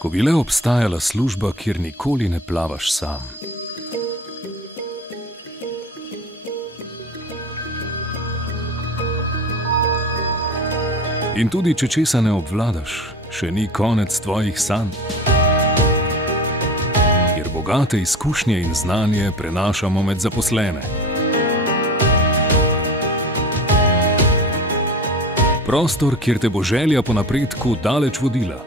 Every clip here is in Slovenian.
Ko bi le obstajala služba, kjer nikoli ne plavaš sam. In tudi, če česa ne obvladaš, še ni konec tvojih sanj. Ker bogate izkušnje in znanje prenašamo med zaposlene. Prostor, kjer te bo želja po napredku daleč vodila.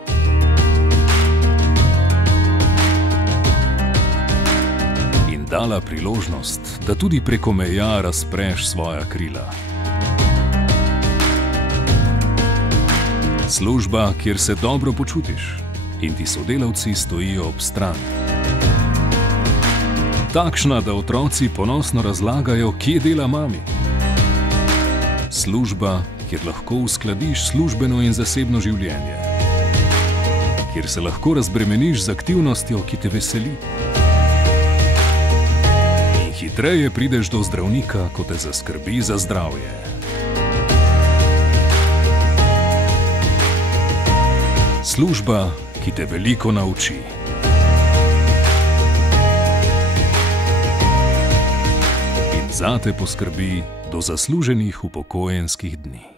In dala priložnost, da tudi preko meja razpreš svoja krila. Služba, kjer se dobro počutiš in ti sodelavci stojijo ob strani. Takšna, da otroci ponosno razlagajo, kje dela mami. Služba, kjer lahko uskladiš službeno in zasebno življenje. Kjer se lahko razbremeniš z aktivnostjo, ki te veseli. In hitreje prideš do zdravnika, ko te zaskrbi za zdravje. Služba, ki te veliko nauči. In zate poskrbi do zasluženih upokojenskih dni.